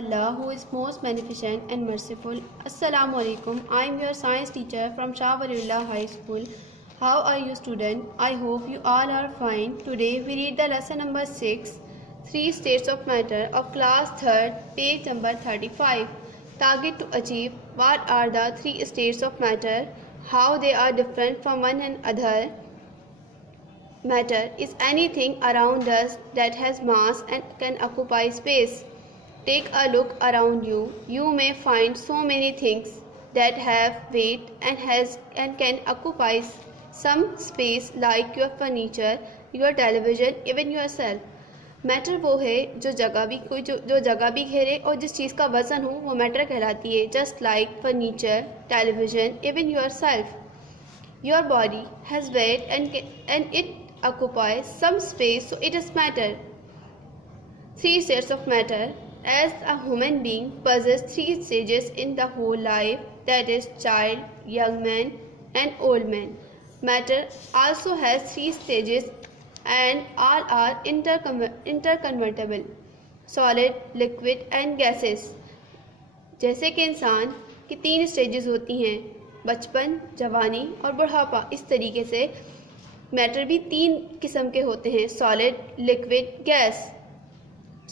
Allah who is most beneficent and merciful. Assalamu alaikum. I am your science teacher from Shah Waliullah High School. How are you student? I hope you all are fine. Today we read the lesson number 6, 3 states of matter of class 3rd, page number 35. Target to achieve. What are the 3 states of matter? How they are different from one another. Matter is anything around us that has mass and can occupy space. Take a look around you. You may find so many things that have weight and can occupy some space like your furniture, your television, even yourself. Matter वो है जो जगह भी घेरे और जिस चीज़ का वज़न हो वो मैटर कहलाती है. Just like furniture, television, even your self. Your body has wait and it occupies some space, so it is matter. 3 states of matter. As a human being possesses 3 stages in the whole life, that is child, young man and old man. Matter also has 3 stages and all are interconvertible. Solid, liquid and gases. जैसे कि इंसान की 3 stages होती हैं, बचपन, जवानी और बुढ़ापा. इस तरीके से मैटर भी 3 किस्म के होते हैं, solid, liquid, gas.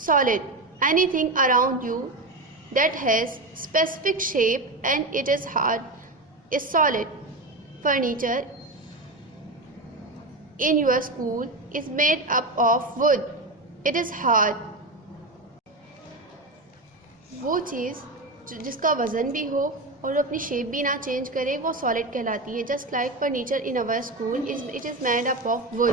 Solid, anything around you that has specific shape and it is hard is solid. Furniture in your school is made up of would, it is hard. वो चीज़ जिसका वज़न भी हो और अपनी शेप भी ना चेंज करे वो सॉलिड कहलाती है. Just like furniture in our school it is made up of would.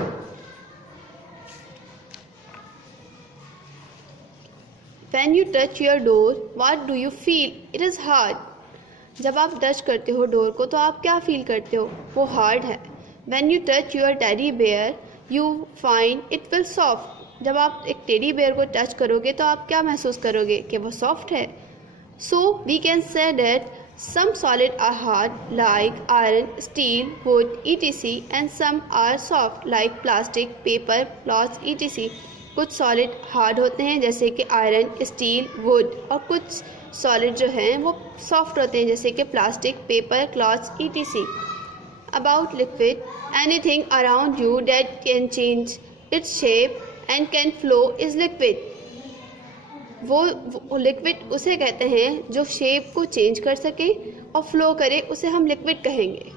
When you touch your door what do you feel? It is hard. जब आप टच करते हो डोर को तो आप क्या फील करते हो? वो हार्ड है. When you touch your teddy bear you find it will soft. जब आप एक टेडी बेयर को टच करोगे तो आप क्या महसूस करोगे? कि वो सॉफ्ट है. So we can say that some solid are hard like iron, steel, wood, etc. and some are soft like plastic, paper, cloth, etc. कुछ सॉलिड हार्ड होते हैं जैसे कि आयरन, स्टील, वुड और कुछ सॉलिड जो हैं वो सॉफ्ट होते हैं जैसे कि plastic, paper, cloth, etc. About liquid, anything around you that can change its shape and can flow is liquid. वो लिक्विड उसे कहते हैं जो शेप को चेंज कर सके और फ्लो करे, उसे हम लिक्विड कहेंगे.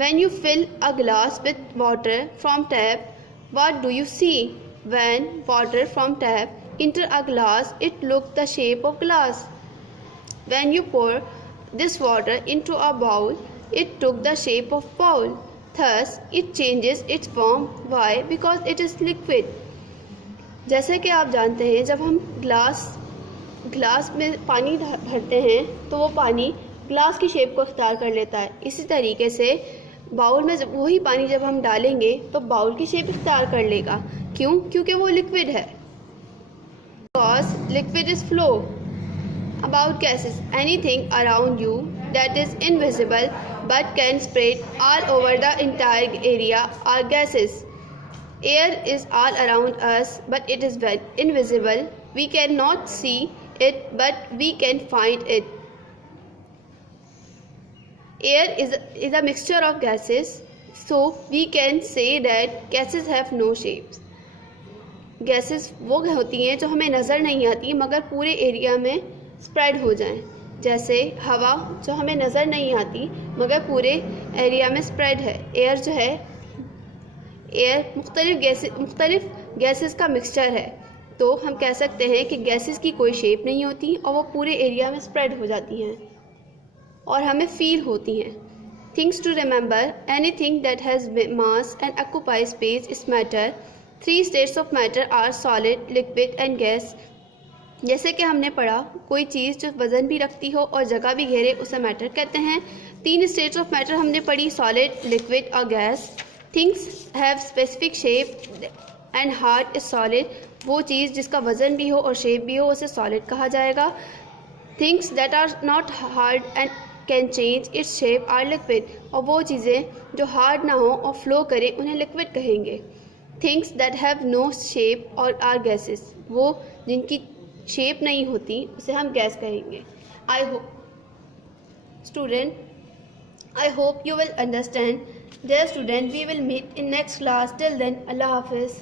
When you fill a glass with water from tap, what do you see? When water from tap enter a glass, it look the shape of glass. When you pour this water into a bowl, it took the shape of bowl. Thus, it changes its form. Why? Because it is liquid. जैसे कि आप जानते हैं जब हम glass में पानी भरते हैं तो वो पानी ग्लास की शेप को अख्तियार कर लेता है. इसी तरीके से बाउल में जब वही पानी जब हम डालेंगे तो बाउल की शेप अख्तियार कर लेगा. क्यों? क्योंकि वो लिक्विड है. Because liquid is flow. About gases, anything around you that is invisible but can spread all over the entire area are gases. Air is all around us, but it is invisible. We cannot see it, but we can find it. Air is a mixture of gases, so we can say that gases have no shapes. Gases वो होती हैं जो हमें नज़र नहीं आती मगर पूरे एरिया में स्प्रेड हो जाएं. जैसे हवा जो हमें नज़र नहीं आती मगर पूरे एरिया में स्प्रेड है. एयर जो है, एयर मुख्तलिफ गैसेस का मिक्सचर है. तो हम कह सकते हैं कि गैसेस की कोई शेप नहीं होती और वो पूरे एरिया में स्प्रेड हो जाती हैं और हमें फील होती हैं. Things to remember, anything that has mass and occupy space is matter. 3 states of matter are solid, liquid and gas. जैसे कि हमने पढ़ा, कोई चीज़ जो वज़न भी रखती हो और जगह भी घेरे उसे मैटर कहते हैं. 3 स्टेट्स ऑफ मैटर हमने पढ़ी, सॉलिड, लिक्विड और gas. Things have specific shape and hard is solid. वो चीज़ जिसका वज़न भी हो और शेप भी हो उसे सॉलिड कहा जाएगा. Things that are not hard and can change its shape are liquid. और वो चीज़ें जो हार्ड ना हो और फ्लो करें उन्हें लिक्विड कहेंगे. Things that have no shape or are gases. वो जिनकी शेप नहीं होती उसे हम गैस कहेंगे। I hope student, I hope you will understand. Dear student, we will meet in next class. Till then, Allah Hafiz.